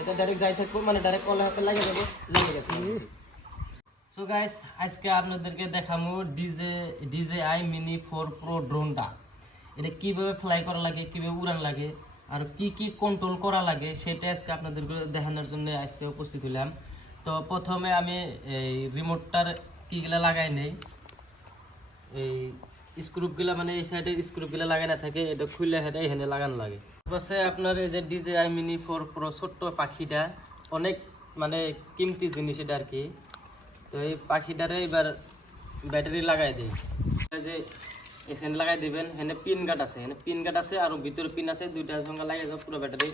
এটা ডাইরেক্ট যাই থাকবো, মানে ডাইরেক্ট কলার হাতে লাগিয়ে দেবো, লেগে গেছে। সো গাইস, আজকে আপনাদেরকে দেখাবো DJI Mini 4 Pro ড্রোনটা। এটা কিভাবে ফ্লাই করা লাগে, কিভাবে উড়ান লাগে, আর কি কি কন্ট্রোল করা লাগে, সেটা আজকে আপনাদেরকে দেখানোর জন্য আজকে উপস্থিত হলাম। তো প্রথমে আমি এই রিমোটটার কিগুলা লাগাই নেই, এই স্ক্রুপগুলা, মানে এই সাইডে স্ক্রুপগুলা লাগাই না থাকে, এটা খুলে হেঁটে এখানে লাগানো লাগে। পাশে আপনার এই যে DJI Mini 4 Pro ছোট্ট পাখিটা, অনেক মানে কিমতি জিনিস এটা আর কি। তো এই পাখিটারে এবার ব্যাটারি লাগাই দিই, যে এখানে লাগাই দিবেন। এখানে পিন গার্ড আছে, এখানে পিন গার্ড আছে, আর ভিতরে পিন আছে, দুইটার সঙ্গে লাগিয়ে যাবে পুরো ব্যাটারি।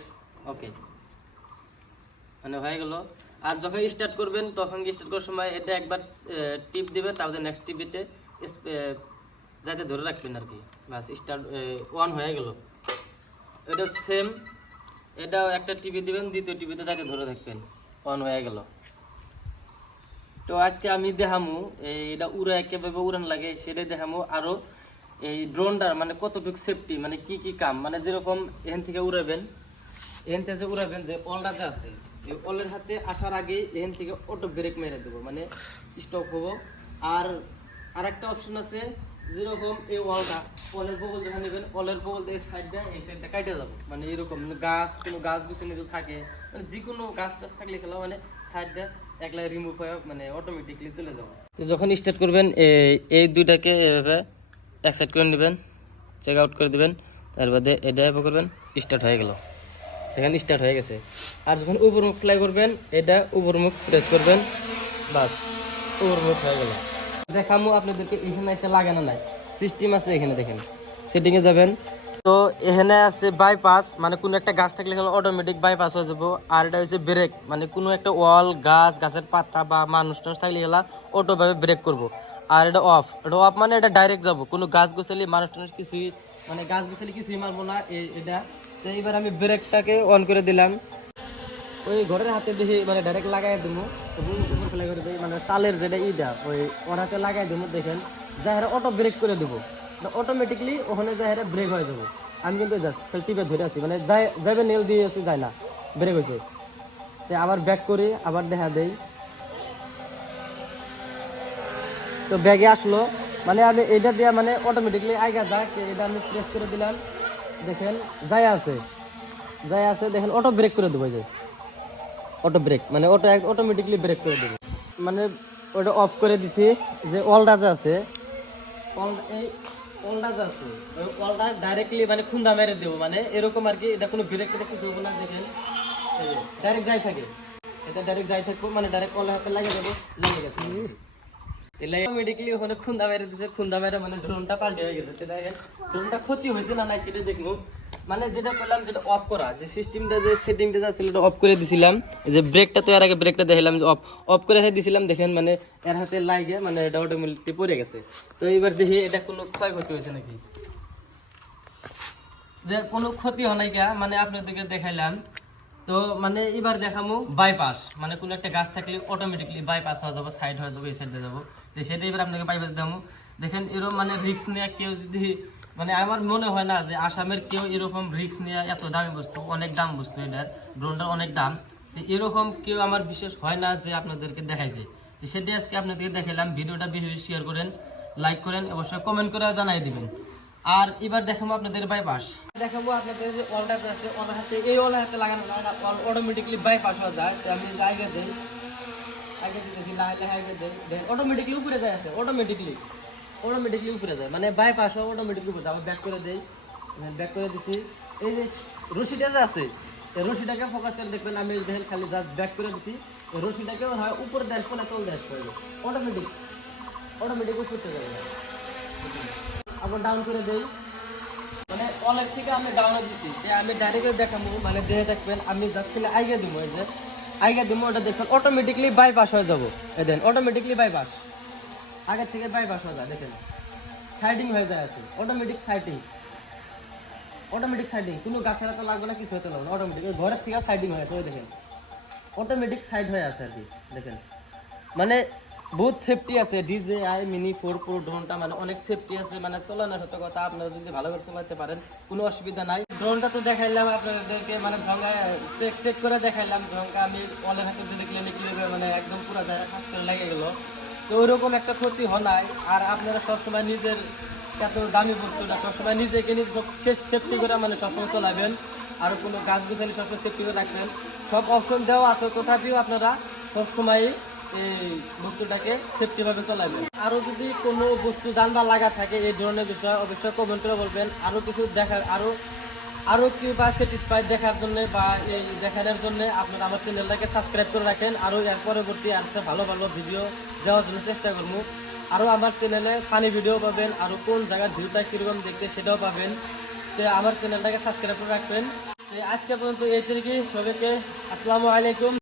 ওকে, মানে হয়ে গেল। আর যখন স্টার্ট করবেন, তখন স্টার্ট করার সময় এটা একবার টিপ দিবেন, তারপরে নেক্সট টিপিতে যাতে ধরে রাখবেন আর কি। বাস, স্টার্ট অন হয়ে গেল। এটা সেম, এটা একটা টিপি দিবেন, দ্বিতীয় টিপিতে যাতে ধরে থাকবেন, অন হয়ে গেল। তো আজকে আমি দেখামু এটা উড়ে কিভাবে উড়ান লাগে সেটাই দেখামু। আরো এই ড্রোনটার মানে কতটুকু সেফটি, মানে কি কি কাম, মানে যেরকম এখান থেকে উড়াবেন, এখান থেকে উড়াবেন, যে অলটা যে আছে এই অলের হাতে আসার আগে এখান থেকে অটো ব্রেক মেরে দেবো, মানে স্টপ হবো। আর আরেকটা অপশন আছে, যেরকম এই অলটা, অলের বগল যখন নেবেন, অলের বগল এই সাইডটা কাটে যাবো, মানে এরকম গাছ, কোনো গাছ গুছানি থাকে, মানে যে কোনো গাছ টাছ থাকলে খেলা, মানে সাইডটা একলা রিমুভ হয়ে মানে অটোমেটিকলি চলে যাবে। তো যখন স্টার্ট করবেন, এই দুইটাকে এভাবে এক সাইড করে নেবেন, চেক আউট করে দেবেন, তার বাদে এটা এভাবে করবেন, স্টার্ট হয়ে গেল। দেখেন স্টার্ট হয়ে গেছে। আর যখন উপরমুখ ফ্লাই করবেন, এটা উপরমুখ প্রেস করবেন, বাস উপরমুখ হয়ে গেল। দেখামো আপনাদেরকে এখানে এসে লাগানো নাই, সিস্টেম আছে এখানে, দেখেন সেটিংয়ে যাবেন। তো এখানে আছে বাইপাস, মানে কোনো একটা গাছ থাকলে অটোমেটিক বাইপাস হয়ে যাবো। আর এটা হচ্ছে ব্রেক, মানে কোনো একটা ওয়াল, গাছ, গাছের পাতা বা মানুষ টানুষ থাকলে গেলা অটোভাবে ব্রেক করবো। আর এটা অফ, এটা অফ মানে এটা ডাইরেক্ট যাবো, কোনো গাছ গোছালি, মানুষ টানুষ কিছুই, মানে গাছ গোছালি কিছুই মারবো না এটা। তো এবার আমি ব্রেকটাকে অন করে দিলাম, ওই ঘরের হাতে দেখি মানে ডাইরেক্ট লাগাই দেবো, উপর ফেলে করে দিই, মানে তালের যেটা ইটা ওই ওর হাতে লাগাই দেবো। দেখেন যাহারা অটো ব্রেক করে দেবো, অটোমেটিকলি ওখানে যাহারা ব্রেক হয়ে যাবো। আমি কিন্তু জাস্ট টিপে ধরে আছি, মানে যাইবে নেল দিয়ে আছি, যায় না, ব্রেক হয়েছে। তো আবার ব্যাক করি, আবার দেখা দেই, তো ব্যাগে আসলো। মানে আমি এটা দিয়ে মানে অটোমেটিকলি আইগা যাক, এটা আমি প্রেস করে দিলাম, দেখেন যাই আছে, দেখেন অটো ব্রেক করে দেবো। যে অটো ব্রেক মানে অটোমেটিকলি ব্রেক করে দেবো, মানে ওটা অফ করে দিছি। যে অলটা যে আছে, এই অলটা যে আছে, ওই অলটা ডাইরেক্টলি মানে খুন্দা মেরে দেবো, মানে এরকম আর কি। এটা কোনো ব্রেক টেক কিছু হবে না, দেখেন ডাইরেক্ট যাই থাকে, এটা ডাইরেক্ট যাই থাকবো, মানে ডাইরেক্ট কলার হাতে লাগিয়ে দেবো, লেগে গেছে। অটোমেটিকলি ওখানে খুন্দা মেরে দিছে, খুন্দা মেরে মানে ড্রোনটা পাল্টে হয়ে গেছে। দেখেন ড্রোনটা ক্ষতি হয়েছে না নাই সেটা দেখবো। মানে যেটা করলাম, যেটা অফ করা, যে সিস্টেমটা, যে সেটিংটা যা ছিল, ওটা অফ করে দিছিলাম। যে ব্রেকটা তো এর আগে ব্রেকটা দেখলাম যে অফ করে রেখে দিছিলাম, দেখেন মানে এর হাতে লাগে, মানে এটা অটোমেটিকলি পড়ে গেছে। তো এবার দেখি এটা কোনো ক্ষয়ক্ষতি হয়েছে নাকি, যে কোনো ক্ষতি হয় নাই গা, মানে আপনাদেরকে দেখাইলাম। তো মানে এবার দেখামু বাইপাস, মানে কোনো একটা গাছ থাকলে অটোমেটিকলি বাইপাস হয়ে যাবো, সাইড হয়ে যাবো, এই সাইডে যাবো। তো সেটা এবার আপনাকে বাইপাস দেখামু। দেখেন এরকম মানে রিস্ক নিয়ে কেউ যদি, মানে আমার মনে হয় না যে আসামের কেউ এরকম রিস্ক নিয়ে, এত দামি বস্তু, অনেক দাম বস্তু, এটার ড্রোনটার অনেক দাম, এরকম কেউ আমার বিশেষ হয় না যে আপনাদেরকে দেখাইছে। তো সেটাই আজকে আপনাদেরকে দেখাইলাম। ভিডিওটা বেশি বেশি শেয়ার করেন, লাইক করেন, অবশ্যই কমেন্ট করে জানাই দিবেন। আর এবার দেখাবো আপনাদের বাইপাস, দেখাবো আপনাদের যে অলটা আছে, ওনার হাতে, এই ওনার হাতে লাগানো না, অটোমেটিকলি বাইপাস হয়ে যায়। আমি আগে দিই, আগে দিতেছি, আগে দিই, অটোমেটিকলি উপরে যায়, আছে অটোমেটিকলি উপরে যায়, মানে বাইপাস অটোমেটিকলি উপরে যায়। আমি ব্যাক করে দিই, ব্যাক করে দিচ্ছি। এই যে রশিটা যে আছে, এই রশিটাকে ফোকাস করে দেখবেন, আমি দেখেন খালি জাস্ট ব্যাক করে দিচ্ছি, এই রশিটাকে হয় উপরে দেশ করে তোল দেশ করে অটোমেটিক উপরে যাবে। আবার ডাউন করে দেই, মানে অনেক থেকে আমি ডাউনে দিচ্ছি, যে আমি ডাইরেক্ট দেখাবো, মানে দেখে দেখবেন। আমি জাস্ট খেলে আইগা দিব, এই যে আইগা দিব, ওটা দেখবেন অটোমেটিকলি বাইপাস হয়ে যাবো। এই দেন অটোমেটিকলি বাইপাস, আগের থেকে বাইপাস হয়ে যায়, দেখেন সাইডিং হয়ে যায় আছে, অটোমেটিক সাইডিং, কোনো গাছের তো লাগবে না, কিছু হতে লাগবে না, অটোমেটিক ঘরের থেকে সাইডিং হয়ে আছে। ওই দেখেন অটোমেটিক সাইড হয়ে আছে আর কি, দেখেন মানে বহুত সেফটি আছে DJI Mini 4 Pro ড্রোনটা, মানে অনেক সেফটি আছে, মানে চালানোর সাথে কথা আপনারা যদি ভালো করে চালাতে পারেন কোনো অসুবিধা নাই। ড্রোনটা তো দেখাইলাম আপনাদেরকে, মানে চেক করে দেখাইলাম। ঝঙ্কা আমি অলের হাতে যদি কিভাবে মানে একদম পুরো জায়গা ফাঁস করে লেগে গেল, তো ওইরকম একটা ক্ষতি হয় নাই। আর আপনারা সবসময় নিজের এত দামি বস্তুটা সবসময় নিজেকে নিজে সব সেফটি করে মানে সবসময় চলাবেন। আর কোনো গাছ গুছালি সবসময় সেফটি করে রাখবেন। সব অপশন দেওয়া আছে, তথাপিও আপনারা সবসময় এই বস্তুটাকে সেফটিভাবে চলাবেন। আরও যদি কোনো বস্তু জানবার লাগা থাকে এই ধরনের বিষয় অবশ্যই কমেন্ট করে বলবেন। আরও কিছু দেখার আরও কি বা স্যাটিসফাইড দেখার জন্য বা এই দেখানোর জন্য আপনারা আমার চ্যানেলটাকে সাবস্ক্রাইব করে রাখেন। আরও এর পরবর্তী আরেকটা ভালো ভালো ভিডিও দেওয়ার জন্য চেষ্টা করবো। আরও আমার চ্যানেলে ফানি ভিডিও পাবেন, আরও কোন জায়গার ভিউটা কীরকম দেখতে সেটাও পাবেন। তো আমার চ্যানেলটাকে সাবস্ক্রাইব করে রাখবেন। আজকে পর্যন্ত এই তারিখে সবাইকে আসসালামু আলাইকুম।